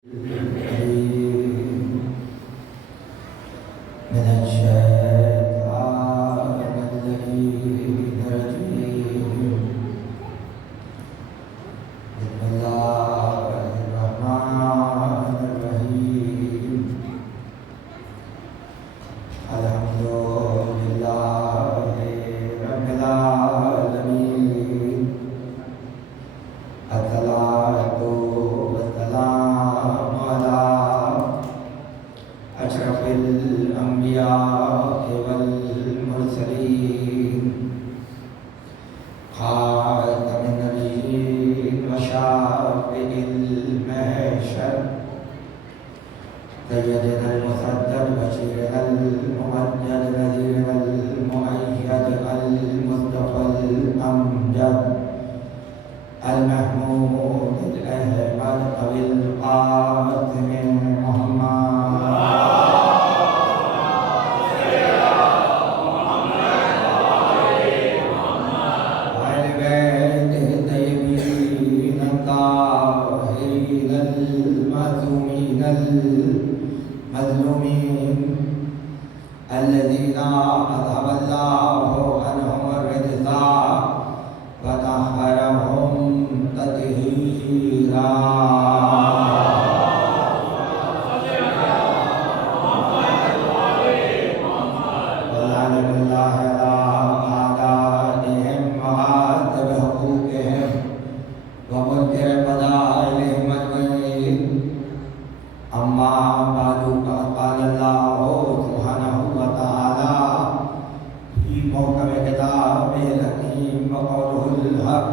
من الشيطان اللعين الرجيم. بسم الله الرحمن الرحيم. الحمد لله رب العالمين. الصلاة والسلام على أشرف الأنبياء والمرسلين خاتم النبيين وشافع المحشر سيدنا المصدق بشيرنا الممجد نذيرنا المؤيد المصطفى الأمجد المحمود الأحمد أبي القاسم محمد وآل بيته الطيبين الطاهرين المعصومين المظلومين الذين أذهب الله عنهم الرجس وطهرهم تطهيرا. والعلم الله على أعدائهم وعاتب حقوقهم ومنكر فضائلهم أجمعين. أما بعد قال الله سبحانه وتعالى في محكم كتابه الحكيم وقوله الحق.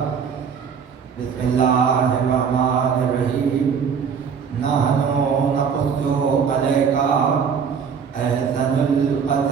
بسم الله الرحمن الرحيم. نحن نقص عليك أحسن القصص.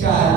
4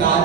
4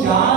4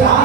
4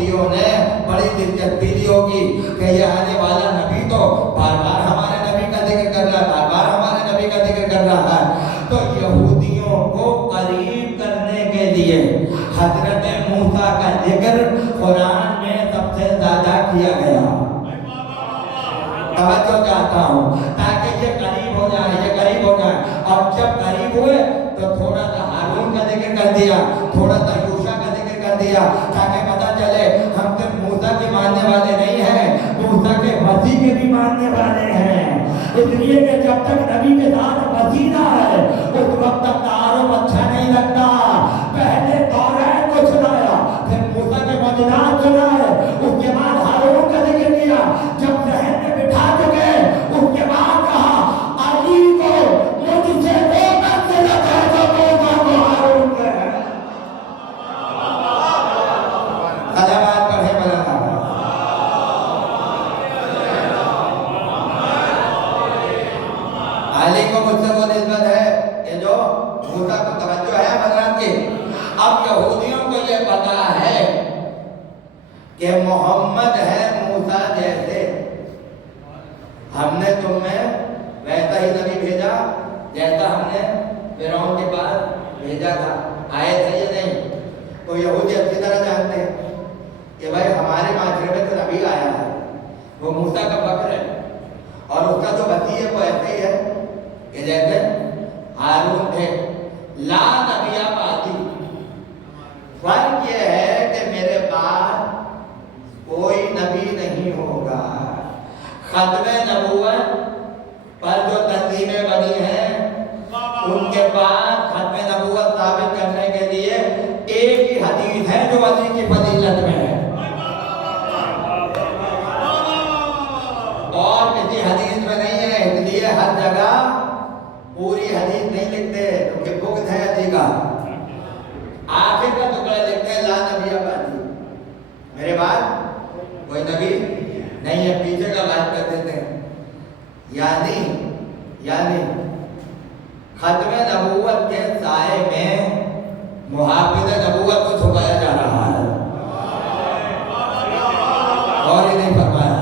یہودیوں نے بڑی دلچسپی لی ہوگی کہ یہ آنے والا نبی تو بار بار ہمارے نبی کا ذکر کر رہا ہے، بار بار ہمارے نبی کا ذکر کر رہا ہے. تو یہودیوں کو قریب کرنے کے لیے حضرت موسیٰ کا ذکر قرآن میں سب سے زیادہ کیا گیا. توجہ چاہتا ہوں تاکہ یہ قریب ہو جائے، یہ قریب ہو جائے. اور جب قریب ہوئے تو تھوڑا سا ہارون کا ذکر کر دیا، تھوڑا سا یوشع کا ذکر کر دیا، تاکہ پتہ چلے ہم صرف موسیٰ کے ماننے والے نہیں ہیں، موسیٰ کے مسیح کے بھی ماننے والے ہیں. اس لیے کہ جب تک نبی کے ساتھ مسیح نہ ہے اس وقت تک تعارف اچھا نہیں لگتا. پہلے تورات کو سنایا، پھر موسیٰ کے معجزات سنائے، اس کے بعد ہارون کا ذکر کیا. جب ذہن میں بٹھا چکے اس کے بعد کہا علی کو مجھ سے وہ منزلت ہے جو موسیٰ کو ہارون کے ہے. صلوات پڑھے مولانا. علی کو مجھ سے وہ نسبت ہے کہ جو موسیٰ کو توجہ ہے حضرات کی. اب یہودیوں کو یہ پتا ہے کہ محمد ہے موسیٰ جیسے. ہم نے تم میں ویسا ہی نبی بھیجا جیسا ہم نے فرعون کے پاس بھیجا تھا. آئے تھے یا نہیں؟ تو یہودی اچھی طرح جانتے ہیں کہ بھائی ہمارے معاشرے میں تو نبی آیا ہے، وہ موسیٰ کا فخر ہے، اور اس کا جو بتی ہے وہ ایسے ہی ہے کہ جیسے ہارون تھے. لا نبی باتی، فرق یہ ہے کہ میرے بعد کوئی نبی نہیں ہوگا. ختم نبوت پر جو تنظیمیں بنی ہیں ان کے بعد ختم نبوت ثابت کرنے کے لیے ایک ہی حدیث ہے جو علی کی فضیلت میں ہے، اور کسی حدیث میں نہیں ہے. اس لیے ہر جگہ پوری حدیث نہیں لکھتے کیونکہ بغض ہے علی کا. آخر کا ٹکڑا لکھتے ہیں لا نبی بعدی، میرے بعد کوئی نبی نہیں ہے. پیچھے کا بات کر دیتے ہیں. یعنی ختم نبوت کے سائے میں محافظ نبوت کو چھپایا جا رہا ہے. اور یہ نہیں فرمایا.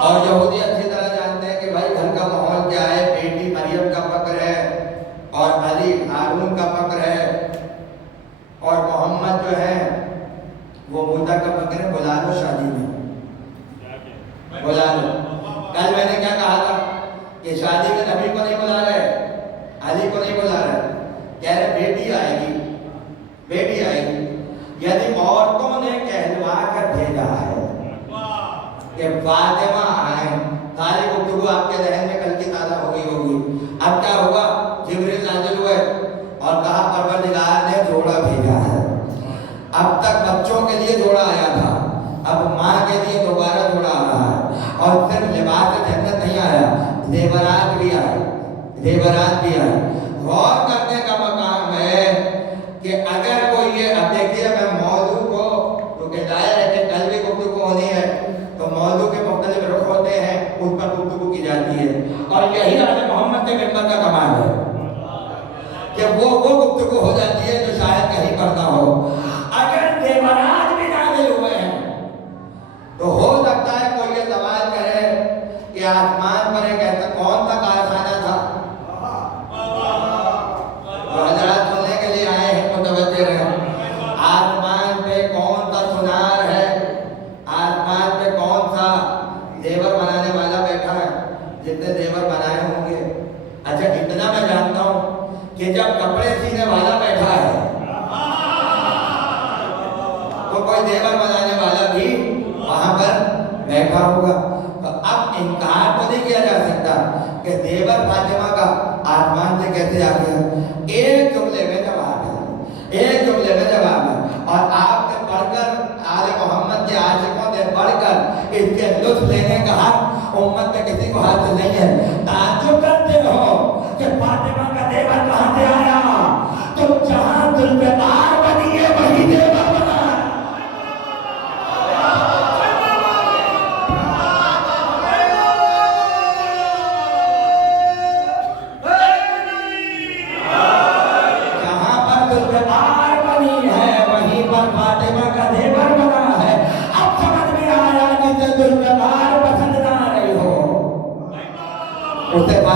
اور یہودی اچھی طرح جانتے ہیں کہ بھائی گھر کا ماحول کیا ہے. بیٹی مریم کا فخر ہے اور علی ہارون کا فخر ہے، اور محمد جو ہے وہ موسیٰ کا فخر ہے. بلا لو شادی میں، بلا لو. کل میں نے کیا کہا تھا کہ شادی میں نبی کو نہیں بلا رہے، علی کو نہیں بلا رہے، کہہ رہے بیٹی آئے گی، بیٹی آئے گی. یعنی عورتوں نے کہلوا کر بھیجا ہے کہ فاطمہ آئیں. ساری گفتگو آپ کے ذہن میں کل کی تازہ ہو گئی ہوگی. اب کیا ہوگا؟ جبریل نازل ہوئے اور کہا پروردگار نے جوڑا بھیجا ہے. اب تک بچوں کے لیے جوڑا آیا تھا، اب ماں کے لیے دوبارہ جوڑا آ رہا ہے. اور صرف لباس جنت نہیں آیا، زیورات بھی آئے، زیورات بھی آئے. غور کرنے کا مقام ہے کہ اگر کوئی یہ، اب دیکھیے میں موضوع کو جو کہ ظاہر ہے کہ کل بھی گفتگو ہونی ہے تو موضوع کے مختلف رخ ہوتے ہیں، اس پر گفتگو کی جاتی ہے. اور یہی آل محمد کے ممبر کا کمال ہے کہ وہ گفتگو ہو جاتی ہے جو شاید کہیں پر نہ ہو. اگر زیورات بھی نازل ہوئے ہیں تو ہو سکتا ہے کوئی یہ سوال کرے کہ آسمان پر ایک ایسا کون سا کارخانہ تھا. تو حضرات سننے کے لیے آئے ہیں، متوجہ رہیں. آسمان پہ کون سا سنار ہے، آسمان پہ کون سا زیور بنانے والا بیٹھا ہے جتنے زیور بنائے ہوں گے. اچھا اتنا میں جانتا ہوں کہ جب کپڑے سینے والا بیٹھا ہے تو کوئی زیور بنانے والا بھی وہاں پر بیٹھا ہوگا. تو اب انکار تو نہیں کیا جا سکتا کہ زیور فاطمہ کا آسمان سے کیسے آ گیا. ایک جملے میں جواب ہے، ایک جملے میں جواب ہے. اور آپ سے پڑھ کر آل محمد کے عاشقوں سے پڑھ کر اس کے لطف لینے کا حق امت میں کسی کو حاصل نہیں ہے. تعجب کرتے ہو کہ فاطمہ کا زیور کہاں سے آیا؟ تو جہاں ذوالفقار بنی ہے وہی زیور بنا ہے. جہاں پر ذوالفقار بنی ہے وہیں پر فاطمہ کا زیور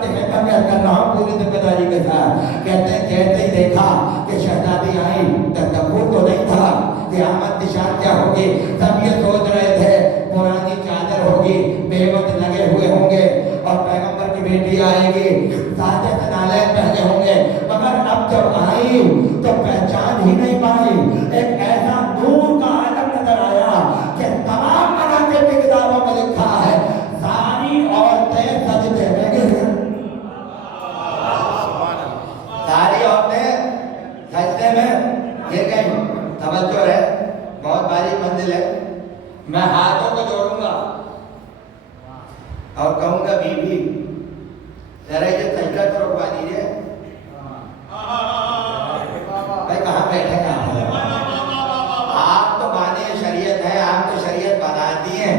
جانتے ہیں، میں کر رہا ہوں پوری ذمہ داری کے ساتھ. کہتے ہی دیکھا کہ شہزادی آئی، تصور تو نہیں تھا کہ آمد نشان کیا ہوگی. سب یہ سوچ رہے تھے پرانی چادر ہوگی، بیوت لگے ہوئے ہوں گے اور پیغمبر کی بیٹی آئے گی، سادے سے نالین پہنے ہوں گے. مگر اب جب آئی تو پہچان ہی نہیں پائی. ایک ایسا نور کا عالم نظر آیا کہ تمام مناقب کی کتابوں میں لکھا ہے ساری عورتیں سجدے میں گر گئیں. ساری عورتیں سجدے میں گر گئیں. توجہ ہے، بہت باری منزل ہے. میں ہاتھوں کو جوڑوں گا اور کہوں گا بی بی ذرا یہ سجدہ تو رکوا دیجیے. بھائی کہاں بیٹھے ہیں آپ تو بانے شریعت ہے، آپ تو شریعت بناتی ہیں.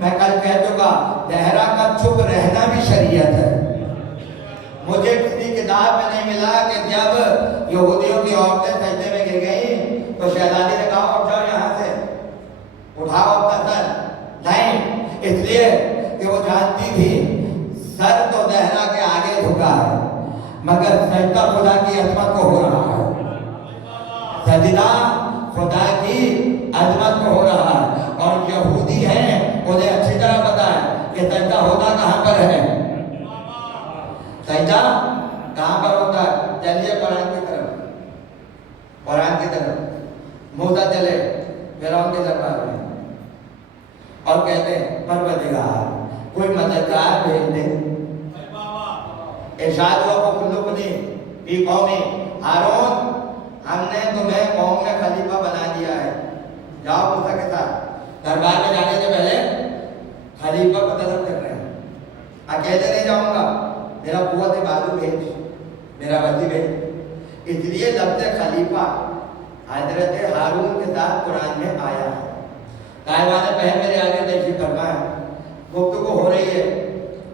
میں کل کہہ چکا زہرا کا چپ رہنا بھی شریعت ہے. مجھے کسی کتاب میں نہیں ملا کہ جب یہودیوں کی عورتیں سجدے میں گر گئیں تو شہزادی نے کہا اٹھ جاؤ یہاں سے، اٹھاؤ اپنا سر. نہیں، اس لیے کہ وہ جانتی تھی سر تو زہرا کے آگے جھکا ہے مگر سجدہ خدا کی عظمت کو ہو رہا ہے. سجدہ خدا کی عظمت کو ہو رہا ہے. اور یہودی ہیں انہیں اچھی طرح پتا ہے کہ سجدہ ہوتا کہاں پر ہے. سجدہ کہاں پر ہوتا ہے؟ چلیے قرآن کی طرف، قرآن کی طرف. موسیٰ چلے فرعون کے دربار میں اور کہتے ہیں پروردگار کوئی مددگار بھیج دے. ارشاد ہوا فَكُلُّبْنِي فِي قَوْمِي ہارون ہم نے تمہیں قوم میں خلیفہ بنا دیا ہے، جاؤ موسیٰ کے ساتھ. دربار میں جانے سے پہلے خلیفہ کو طلب کر رہے ہیں. اکیلے نہیں جاؤں گا، میرا قوت بازو بھیج، میرا وزیر بھیج. اس لیے لفظ خلیفہ حضرت ہارون کے ساتھ قرآن میں آیا ہے. صاحبان پہلے میرے آگے تشریف فرما ہے، گفتگو ہو رہی ہے.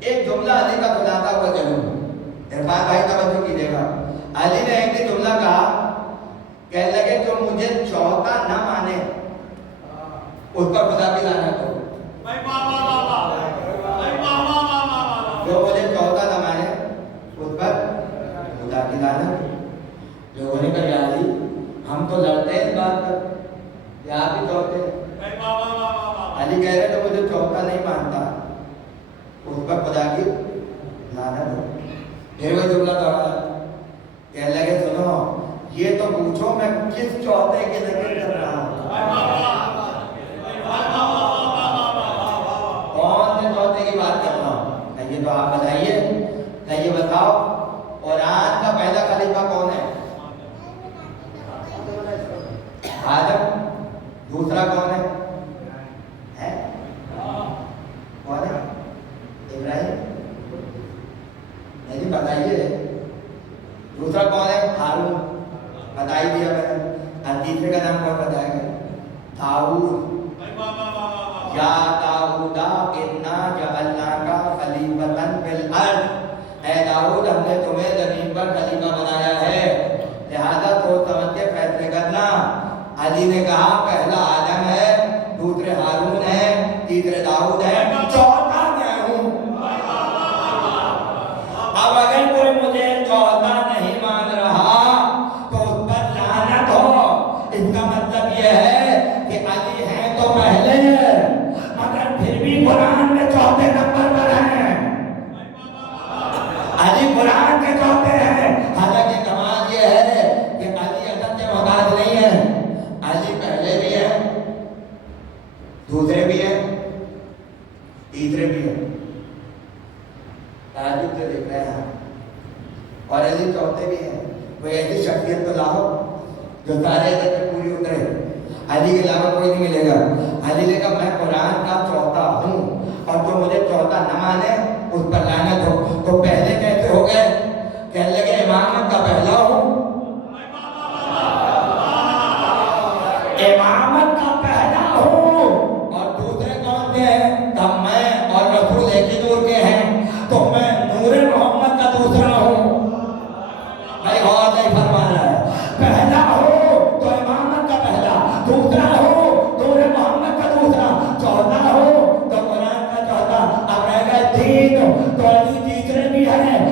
ایک جملہ علی کا خلاصہ ہوا ضرور، عرفان بھائی توجہ کیجیے گا. علی نے ایک دن جملہ کہا، کہنے لگے جو مجھے چوتھا نہ مانے اس پر خدا کی لعنت ہو. جو مجھے چوتھا نہ مانے اس پر خدا کی لعنت. لوگوں نے کہا یا علی ہم تو لڑتے ہیں اس بات پر، یا آپ ہی چوتھے. علی کہہ رہے تو مجھے چوتھا نہیں مانتا اس پر خدا کی لعنت ہو. پھر وہ جملہ دوہرایا، کہنے لگے سنو یہ تو پوچھو میں کس چوتھے کے ذکر کر رہا ہوں، کون سے چوتھے کی بات کر رہا ہوں. یہ تو آپ بتائیے، یہ بتاؤ قرآن کا پہلا خلیفہ کون ہے؟ آدم. دوسرا کون ہے؟ کون ہے؟ ابراہیم. نہیں بتائیے. دوسرا کون ہے؟ ہارون. بتا ہی دیا میں نے. اور تیسرے کا نام کون بتایا گیا؟ داؤد. یا داؤدا انا جعلناک خلیفۃ فی الارض. اے داؤد ہم نے تمہیں زمین پر خلیفہ بنایا ہے، لہذا سوچ سمجھ کے فیصلے کرنا. علی نے کہا پہلا آدم ہے، دوسرے ہارون ہے، تیسرے داؤد ہے، چوتھا میں ہوں. اب اگر کوئی مجھے چوتھا نہیں مان رہا تو اس پر لعنت ہو. اس کا مطلب یہ ہے کہ علی ہیں تو پہلے مگر پھر بھی قرآن میں چوتھے نمبر پر ہیں. علی قرآن کے چوتھے ہیں. حالانکہ کمال یہ ہے کہ علی عدد کے محتاج نہیں ہے. علی پہلے بھی ہے، دوسرے بھی ہیں، تیسرے بھی ہیں. تعجب سے دیکھ رہے ہیں. اور علی چوتھے بھی ہیں. کوئی ایسی شخصیت تو لاؤ جو سارے عدد میں پوری اترے. علی کے علاوہ کوئی نہیں ملے گا. علی نے کہا میں قرآن کا چوتھا ہوں اور جو مجھے چوتھا نہ مانے اس پر لعنت ہو. تو پہلے کیسے ہو گئے؟ کہنے لگے امامت کا پہلا ہوں، امامت کا پہلا ہوں. اور دوسرے کون سے ہیں؟ تب میں اور رسول ایک ہی نور کے ہیں تو میں نور محمد کا دوسرا ہوں. بھائی غور نہیں فرما رہا ہے. پہلا ہو تو امامت کا پہلا، دوسرا ہو نور محمد کا دوسرا، چوتھا ہو تو قرآن کا چوتھا. اب رہ گئے تین تو علی تیسرے بھی ہیں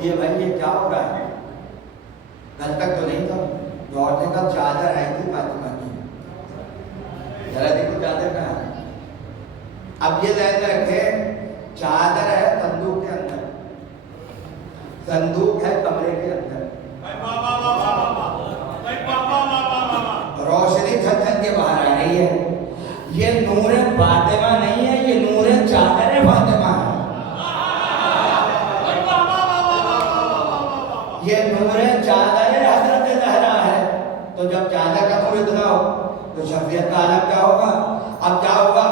پوچھیے بھائی یہ کیا ہو رہا ہے؟ کل تک تو نہیں تھا. جو عورتیں کب چادر آئی تھی فاطمہ کی، ذرا دیکھو چادر کہاں ہے. اب یہ ذہن میں رکھے چادر ہے صندوق کے اندر، صندوق ہے کمرے کے اندر، روشنی چھت چھت کے باہر آ رہی ہے. یہ نور فاطمہ نہیں ہے، یہ نور چادر فاطمہ ہے. یہ نور چادر حضرت زہرا ہے. تو جب چادر کا نور اتنا ہو تو شخصیت کا عالم کیا ہوگا؟ اب کیا ہوگا؟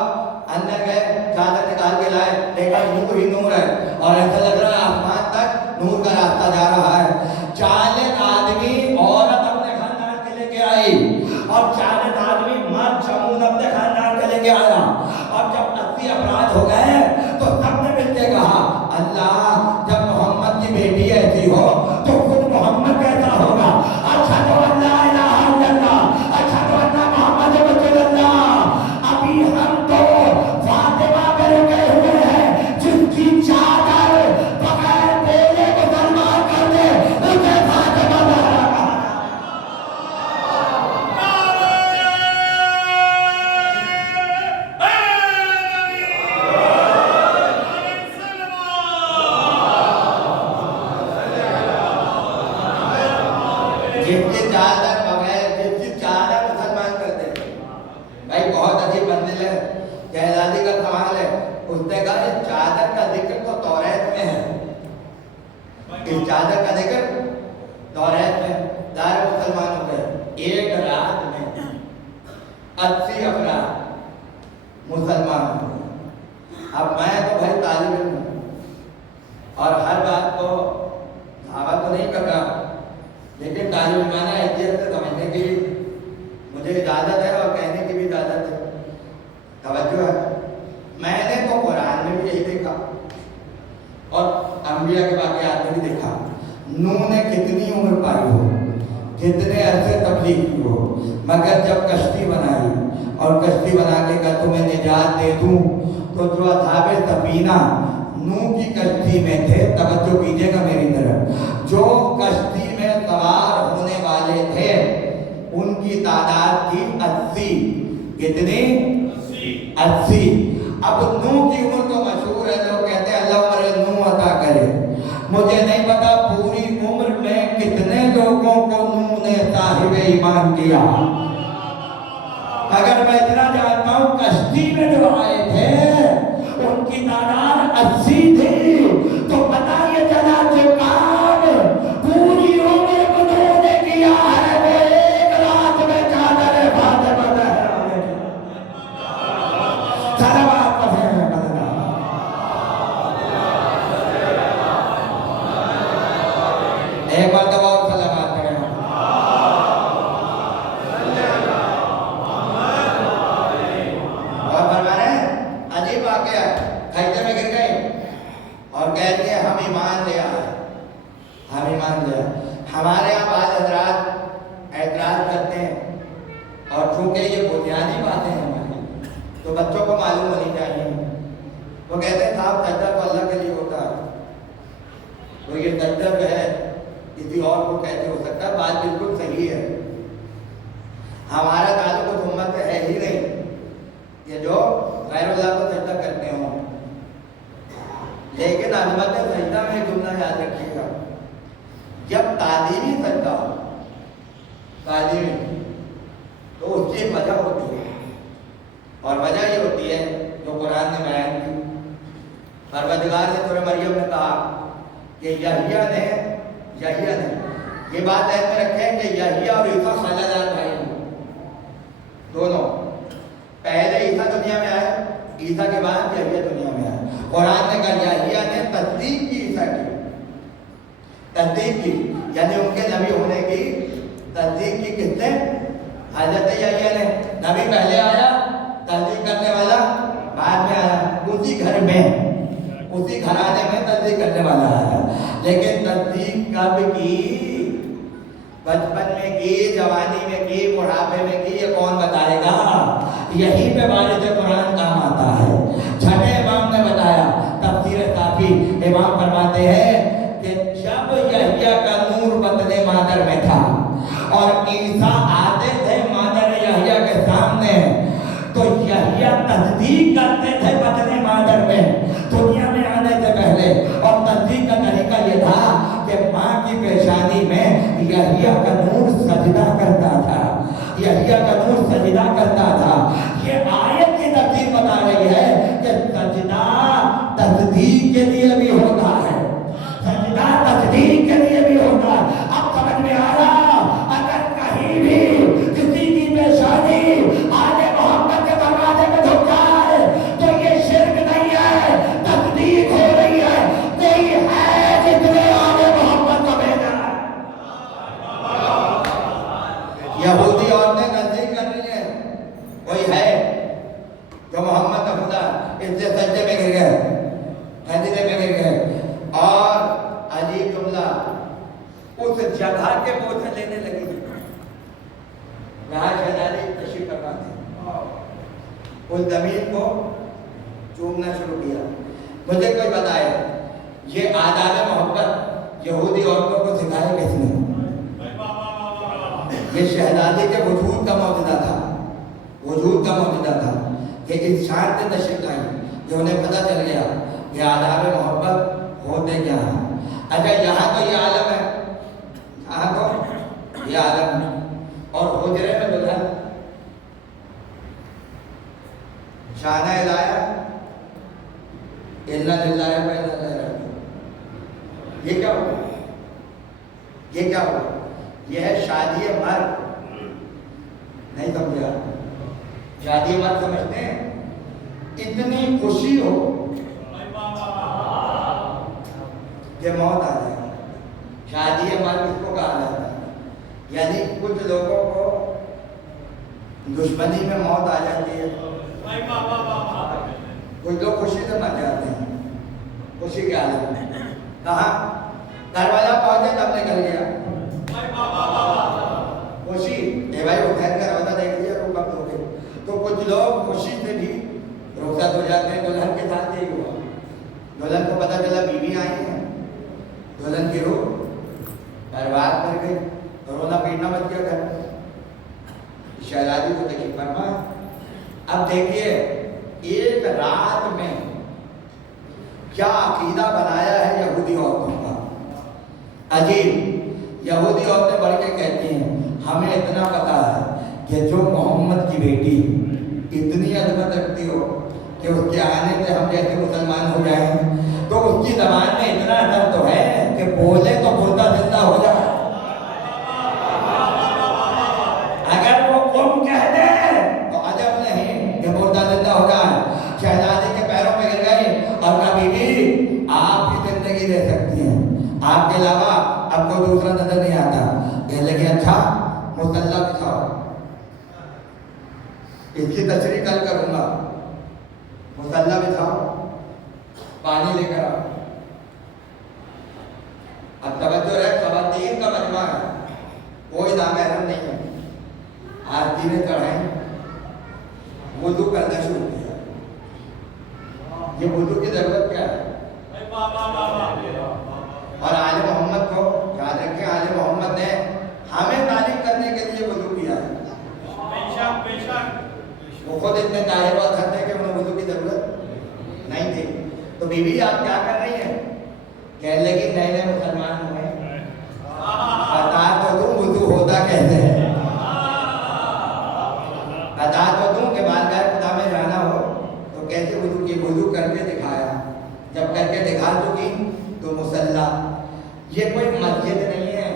اندر گئے چادر نکال کے لائے، دیکھا نور ہی نور ہے اور ایسا لگ رہا ہے آسمان تک نور کا راستہ جا رہا ہے. 40 آدمی عورت اپنے خاندان کے لے کے آئی اور 40 آدمی مرد شمول اپنے خاندان کے لے کے آیا. اور جب 80 افراد ہو گئے تو سب نے مل کے کہا اللہ جب محمد کی بیٹی ایسی ہو تو خود محمد کیسا ہوگا؟ اشہد ان لا الہ الا اللہ اشہد ان محمد رسول اللہ. ابھی ہم تو فاطمہ پہ رکے ہوئے ہیں جس کی چادر بغیر بولے مسلمان کر دے اسے فاطمہ زہرا کہا. جس کی چادر بغیر جس کی چادر مسلمان کر دے. بھائی بہت اچھی منزل ہے، جہیزادی کا سوال ہے. اس نے کہا اس چادر کا ذکر تو توریت میں ہے، اس چادر کا ذکر توریت میں. دار مسلمان ہو گئے. ایک رات میں 80 افراد مسلمان ہو گئے. اب میں تو بھائی طالب علم ہوں اور ہر بات کو دعویٰ تو نہیں کر رہا، لیکن طالب علمانہ حیثیت سے سمجھنے کی مجھے اجازت ہے اور کہنے کی بھی اجازت ہے. توجہ ہے. میں نے تو قرآن میں بھی یہی دیکھا اور انبیاء کے واقعات میں بھی دیکھا. نوح نے کتنی عمر پائی ہو، کتنے عرصے تبلیغ کی ہو، مگر جب کشتی بنائی اور کشتی بنا کے کہا تمہیں نجات دے دوں تو جو اصحاب سفینہ نوح کی کشتی میں تھے، توجہ کیجیے گا میری طرف، جو کشتی میں سوار ہونے والے تھے ان کی تعداد تھی 80. کتنی؟ 80. اب نوح کی عمر تو مشہور ہے، لوگ کہتے ہیں اللہ عمر نوح عطا کرے. مجھے نہیں پتا پوری عمر میں کتنے لوگوں کو نوح نے صاحب ایمان کیا، اگر میں اتنا جانتا ہوں کشتی میں جو آئے تھے ان کی تعداد 80 تھی. تو پتا یہ چلا جو کام پوری عمر کو نوح نے کیا ہے وہ ایک رات میں چادر فاطمہ زہرا نے کیا. صلوات پڑھیں بدلا. ایک مرتبہ اور صلوات پڑھیں. اور فرمانے عجیب واقعہ ہے. خیمے میں گر گئے اور کہہ دیا ہم ایمان لے آئے، ہم ایمان لے آئے. ہمارے یہاں بعض حضرات اعتراض کرتے ہیں اور چونکہ یہ بنیادی باتیں ہیں ہماری تو بچوں کو معلوم ہونی چاہیے. وہ کہتے ہیں صاحب سجدہ تو اللہ کے لیے ہوتا ہے، تو یہ سجدہ جو ہے کسی اور کو کیسے ہو سکتا ہے؟ بات بالکل صحیح ہے. ہمارا تعلق اس امت سے ہے ہی نہیں یہ جو غیر اللہ کو سجدہ کرتے ہوں. لیکن البتہ سجدہ میں جملہ یاد رکھیے گا، جب تعلیمی سجدہ ہو، تعلیمی، تو اس کی وجہ ہوتی ہے اور وجہ یہ ہوتی ہے جو قرآن نے بیان کی. پروردگار نے سورہ مریم میں کہا کہ یحییٰ نے یہ بات ذہن میں رکھیں کہ یحییٰ اور عیسیٰ خالدان بھائی ہیں دونوں. پہلے عیسیٰ دنیا میں آئے، عیسیٰ کے بعد یحییٰ دنیا میں آئے. قرآن نے کہا یحییٰ نے تصدیق کی، عیسیٰ کی تصدیق کی، یعنی ان کے نبی ہونے کی تصدیق کی. کس نے؟ حضرت یحییٰ نے. نبی پہلے آیا، تصدیق کرنے والا بعد میں آیا. اسی گھر میں، اسی گھرانے میں تصدیق کرنے والا آیا. لیکن تصدیق کب کی؟ بچپن میں کی، جوانی میں کی، بڑھاپے میں کی، یہ کون بتائے گا؟ یہی پہ وارث قرآن کام آتا ہے. چھٹے امام نے بتایا، تفسیر صافی امام فرماتے ہیں کہ جب مادر میں تھا، اور عیسیٰ آتے تھے مادر یحییٰ کے سامنے تو یحییٰ تصدیق کرتے تھے بطن مادر میں دنیا میں آنے سے پہلے، اور تصدیق کا طریقہ یہ تھا کہ ماں کی پیشانی میں یحییٰ کا نور سجدہ کرتا تھا، یحییٰ کا نور سجدہ کرتا تھا۔ یہ آیت کی تفسیر بتا رہی ہے کہ سجدہ تصدیق کے لیے بھی ہوتا ہے، سجدہ تصدیق کے لیے بھی ہوتا ہے۔ اب سمجھ میں آ رہا، اگر کہیں بھی کسی کی پیشانی آل محمد کے دروازے میں جھک جائے تو یہ شرک نہیں ہے، تصدیق ہو رہی ہے، کوئی ہے جس نے آل محمد کو بھیجا ہے۔ یہودی عورتیں تصدیق کر رہی ہیں کوئی ہے جو محمد کا خدا اس سے سجدے میں گر گئے، سجدے میں گر گئے، اور عجیب جملہ اس جگہ کے بوجھ لینے لگی جہاں شہزادی تشریف فرما تھے، اس زمین کو چومنا شروع کیا۔ مجھے کوئی بتائے یہ آداب محبت یہودی عورتوں کو سکھائے کس نے؟ یہ شہزادی کے وجود کا معجزہ تھا، وجود کا معجزہ تھا کہ اس شان سے تشریف لائی کہ انہیں پتہ چل گیا کہ آداب محبت ہوتے کیا ہیں۔ اچھا یہاں تو یہ عالم ہے، یہاں تو یہ عالم ہے، اور حجرے میں دلہن شانہ لایا اِنَّ لِلَّهِ وَإِنَّا إِلَيْهِ رَاجِعُونَ۔ یہ کیا ہوا؟ یہ کیا ہوا؟ یہ ہے شادی مرد، نہیں سمجھا؟ شادی مرد سمجھتے ہیں اتنی خوشی ہو کہ موت آ جائے، شادی مرد اس کو کہا جاتا ہے۔ یعنی کچھ لوگوں کو دشمنی میں موت آ جاتی ہے، کچھ لوگ خوشی سے مر جاتے ہیں، خوشی کے حالت میں۔ کہاں کربلا پہنچے تب نکل گیا خوشی، اے بھائی حسین کا روزہ دیکھ لیا تو کب دو گے؟ تو کچھ لوگ خوشی سے بھی رخصت ہو جاتے ہیں۔ دلہن کے ساتھ یہی ہوا، دلہن کو پتہ چلا بیوی آئی ہیں، دلہن کی روح پرواز کر گئی، رونا پیٹنا بچ گیا گھر میں۔ شہزادی کو تشریف فرما۔ اب دیکھیے ایک رات میں کیا عقیدہ بنایا ہے یہودی عورتوں کا، عجیب۔ یہودی عورتیں بڑھ کے کہتی ہیں ہمیں اتنا پتا ہے کہ جو محمد کی بیٹی اتنی عظمت رکھتی ہو کہ اس کے آنے سے ہم جیسے مسلمان ہو جائیں تو اس کی زبان میں اتنا اثر تو ہے کہ بولے تو مردہ زندہ ہو جائے، اگر وہ قوم کہہ دے تو عجب نہیں کہ مردہ زندہ ہو جائے۔ شہزادی کے پیروں پہ گر گئی اور کہا بی بی آپ بھی زندگی دے سکتی ہیں، آپ کے علاوہ اب کوئی دوسرا نظر نہیں آتا۔ کہنے لگی اچھا مصلی بچھاؤ، اس کی تشریح کل کروں گا، مصلی بچھاؤ، پانی لے کر آؤ۔ اب توجہ رہے، خواتین کا مجمع ہے، کوئی نامحرم نہیں ہے، آرتی نے چڑھائیں، وضو کرنا شروع کیا۔ یہ وضو کی ضرورت کیا ہے؟ اور آل محمد کو یاد رکھیں، آل محمد نے ہمیں تعلیم کرنے کے لیے وضو کیا ہے۔ وہ خود اتنے طاہر و اطہر تھے کہ انہیں وضو کی ضرورت نہیں تھی۔ تو بیوی آپ کیا کر رہی ہیں؟ کہنے لگی نئے نئے مسلمان ہوئے، بتا تو دوں وضو ہوتا کیسے ہے، بتا تو دوں کہ بارگاہ خدا میں جانا ہو تو کیسے وضو کی۔ وضو کر کے دکھایا، جب کر کے دکھا چکی تو مصلی۔ یہ کوئی مسجد نہیں ہے،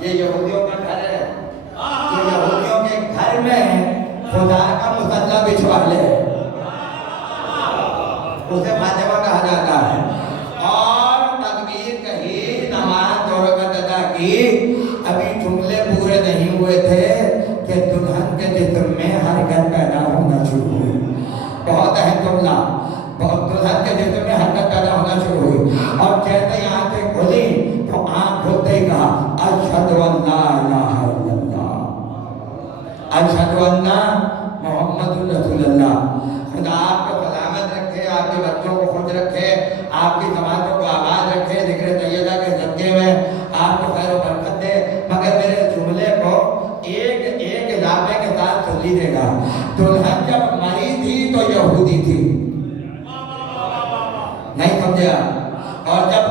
یہ یہودیوں کا گھر ہے، جو یہودیوں کے گھر میں خدا کا مصلی بچھوا لے اسے فاطمہ کہا جاتا ہے۔ اور تکبیر کہی، نماز دو رکعت ادا کی، ابھی جملے پورے نہیں ہوئے تھے کہ دلہن کے جسم میں حرکت پیدا ہونا شروع ہوئی۔ بہت اہم جملہ، دلہن کے جسم میں حرکت پیدا ہونا شروع ہوئی، اور جیسے ہی آنکھیں کھلی تو آنکھ کھلتے ہی کہا اشہد ان لا الہ الا اللہ، اشہد ان محمد رسول اللہ۔ خدا آپ کو سلامت رکھے، آپ کے بچوں کو خوش رکھے، آپ کی سماجوں کو آباد رکھے، ذکر سیدہ کے صدقے میں آپ کو خیر و برکت دے۔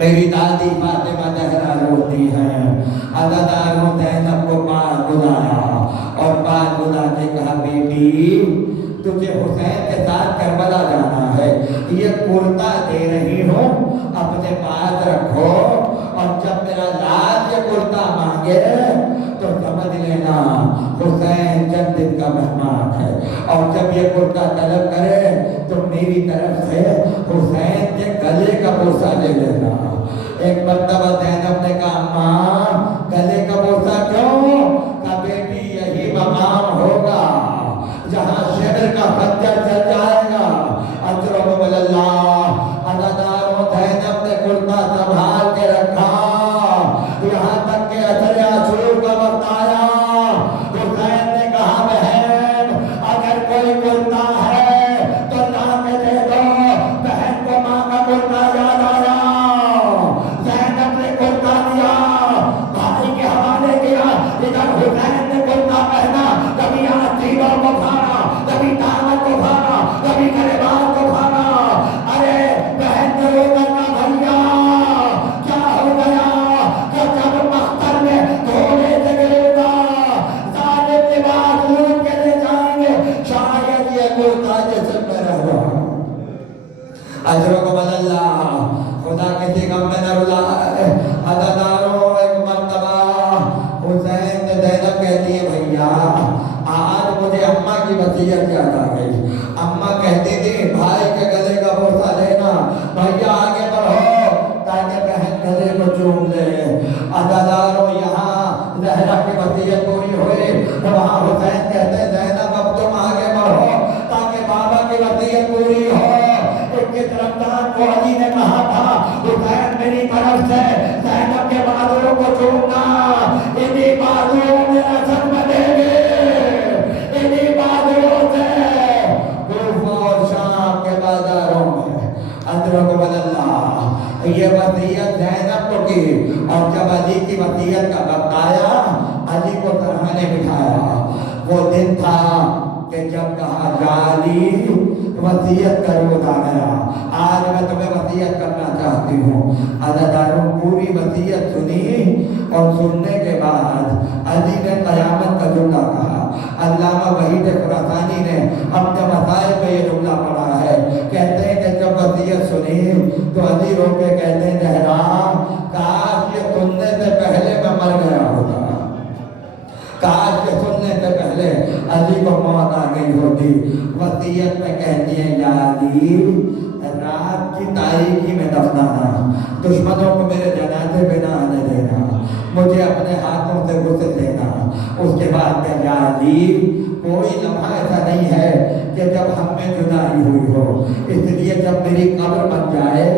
میری دادی فاطمہ زہرا روتی ہیں، عزاداروں زینب کو پاس بلایا اور پاس بلا کے کہا بیٹی تجھے حسین کے ساتھ کربلا جانا ہے، یہ کرتا دے رہی ہوں اپنے پاس رکھو، اور جب میرا لال یہ کرتا مانگے تو سمجھ لینا حسین چند دن کا مہمان ہے، اور جب یہ کرتا طلب کرے تو میری طرف سے حسین کے گلے کا بوسہ لے لینا۔ ایک مرتبہ زینب نے کہا ماں گلے کا بوسہ کیوں؟ کہا بیٹی یہی مقام ہوگا جہاں شہر کا خنجر چل جائے گا۔ اجرم اللہ، عزاداروں زینب نے کرتا سنبھال کے رکھا، یہاں تک کہ اثر عاشور کا وقت آیا۔ حسین نے کہا بہن اگر کوئی کرتا ہے تو لا کے دے دو، بہن کو ماں کا کرتا یاد آیا، زینب نے کرتا دیا، بھائی کے حوالے کیا، ادھر حسین نے کرتا پہنا، کبھی آستینوں کو کھانا، کبھی دعوت کو کھانا، کبھی گریبان کو کھانا۔ ارے بہن نے رو کر کہا بھیا کیا ہو گیا؟ کہ جب مختر میں دھونے سے گرے گا ظالم لباس لوٹ کے لے جائیں گے، شاید یہ کرتا جسم میں رہ جائے۔ اجرکم اللہ، خدا کسی غم میں نہ رلائے۔ عزاداروں ایک مرتبہ حسین نے زینب کہتی ہے بھیا آج مجھے اماں کی وصیت یاد آ گئی، اماں کہتی تھی بھائی کے گلے کا بوسہ لینا، بھیا آگے بڑھو تاکہ بہن گلے کو چوم لے۔ عزاداروں یہاں زہرا کی وصیت پوری ہوئی، وہاں حسین کہتے ہیں زینب اب تم آگے بڑھو تاکہ بابا کی وصیت پوری ہو۔ اکیس رمضان کو علی نے کہا تھا حسین میری طرف سے زینب کے بازوؤں کو چومنا، انہی بازوؤں میں رسم بنے گے، انہی بازوؤں سے کوفہ اور شام کے بازاروں میں۔ اجرکم اللہ، یہ وصیت زینب کو کی، اور جب علی کی وصیت کا وقت آیا علی کو سرہانے بٹھایا۔ وہ دن تھا کہ جب کہا یا علی وصیت کا روز آ گیا، آج میں تمہیں وصیت کرنا چاہتی ہوں۔ عزاداروں پوری وصیت سنی، اور سننے کے بعد علی نے قیامت کا جملہ کہا۔ علامہ وحید خراسانی نے اپنے مسائل میں یہ جملہ پڑھا ہے، کہتے ہیں کہ جب وصیت سنی تو علی رو کے کہتے ہیں زہرا کاش یہ سننے سے پہلے میں مر گیا ہوتا، کاش یہ سننے سے پہلے علی کو موت آ گئی ہوتی۔ وصیت میں کہتی ہیں یا علی رات کی تاریکی میں دفنانا، دشمنوں کو میرے جنازے پہ نہ آنے دینا، مجھے اپنے ہاتھوں سے غسل دینا۔ اس کے بعد کہ یا علی کوئی لمحہ ایسا نہیں ہے کہ جب ہم میں جدائی ہوئی ہو، اس لیے جب میری قبر بن جائے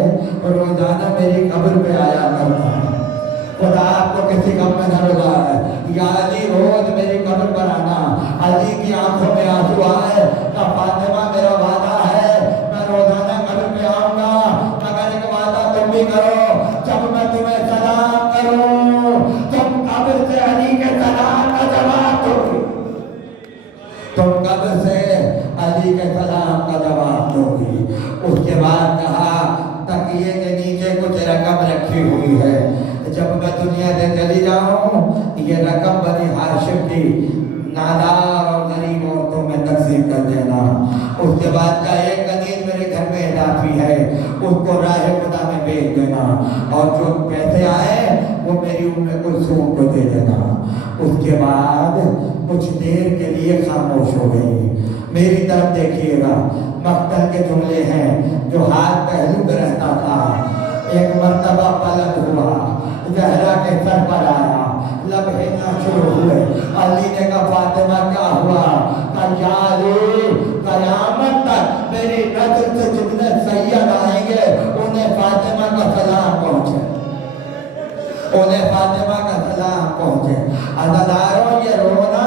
روزانہ میری قبر پہ آیا کرنا، خدا آپ کو کسی غم میں نہ رلائے۔ یا علی روز میری قبر پر آنا۔ علی کی آنکھوں میں آنسو آئے کہ فاطمہ میرا وعدہ ہے میں روزانہ قبر پہ آؤں گا، مگر ایک وعدہ تم بھی کرو، جب میں تمہیں سلام کروں تم قبر سے علی کے سلام کا جواب دو، تم قبر سے علی کے سلام کا جواب دو گی۔ اس کے بعد کہا تکیے کے نیچے کچھ رقم رکھی ہوئی ہے، جب میں دنیا سے چلی جاؤں یہ رقم بنی ہاشم کی نادار اور غریب عورتوں میں تقسیم کر دینا۔ اس کے بعد کا ایک قدیر میرے گھر میں اضافی ہے، اس کو راہ خدا میں بیچ دینا، اور جو پیسے آئے وہ میری ام کلثوم کو دے دینا۔ اس کے بعد کچھ دیر کے لیے خاموش ہو گئی۔ میری طرف دیکھیے گا، مقتل کے جملے ہیں جو ہاتھ پہلو پہ رہتا تھا۔ ایک مرتبہ پلٹ ہوا، زہرا کے سر پر آیا، لب ہلنا شروع ہوئے۔ علی نے کہا فاطمہ کیا ہوا؟ کہا یا علی قیامت تک میری نسل سے جتنے سید آئیں گے انہیں فاطمہ کا سلام پہنچے، انہیں فاطمہ کا سلام پہنچے۔ عزاداروں یہ رونا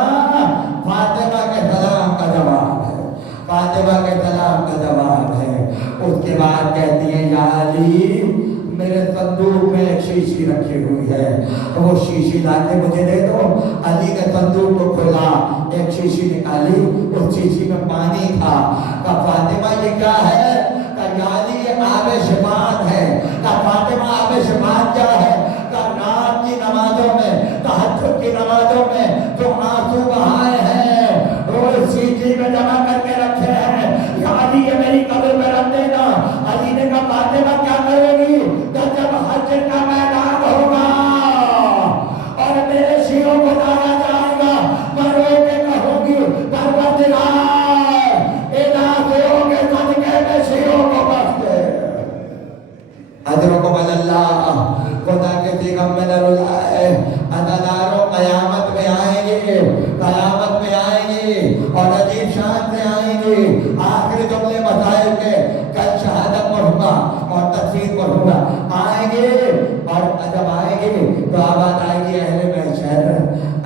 فاطمہ کے سلام کا جواب ہے، فاطمہ کے سلام کا جواب ہے۔ اس کے بعد کہتی ہیں یا علی میرے صندوق میں ایک شیشی رکھی ہوئی ہے، وہ شیشی لا کے مجھے دے دو۔ علی نے صندوق کو کھولا، ایک شیشی نکالی، اس شیشی میں پانی تھا۔ کہا فاطمہ یہ کیا ہے؟ کہا یا علی یہ آب شفاعت ہے۔ کہا فاطمہ آب شفاعت اللہ خدا کے پیغمبر اداداروں قیامت میں آئیں گے، قیامت میں آئیں گے اور عجیب شان سے آئیں گے. آخری جملے مسائل کے کل شہادت پڑھوں گا اور تفسیر پڑھوں گا. آئیں گے اور جب آئیں گے تو آواز آئے گی اہل محشر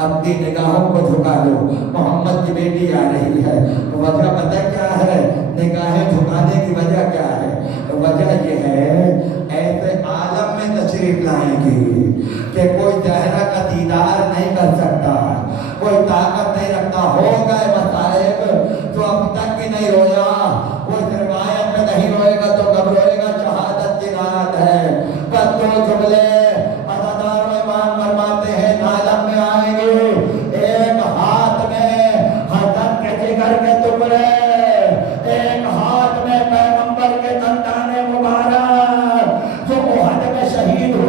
اپنی نگاہوں کو جھکا لو، محمد کی بیٹی آ رہی ہے. وجہ پتہ کیا ہے نگاہیں جھکانے کی وجہ کیا ہے؟ وجہ یہ ہے ایسے عالم میں تشریف لائیں گی کہ کوئی چہرہ کا دیدار نہیں کر سکتا، کوئی طاقت نہیں رکھتا. ہو گئے مصائب جو اب تک بھی نہیں رویا، وہ روایت میں نہیں روئے گا تو کب روئے گا؟ شہادت کی رات ہے. بس دو جملے عزادار و امام فرماتے ہیں عالم میں آئیں گے، ایک ہاتھ میں حضرت کے جگر کے ٹکڑے، ایک ہاتھ میں پیغمبر کے دندان مبارک جو احد میں شہید ہوئے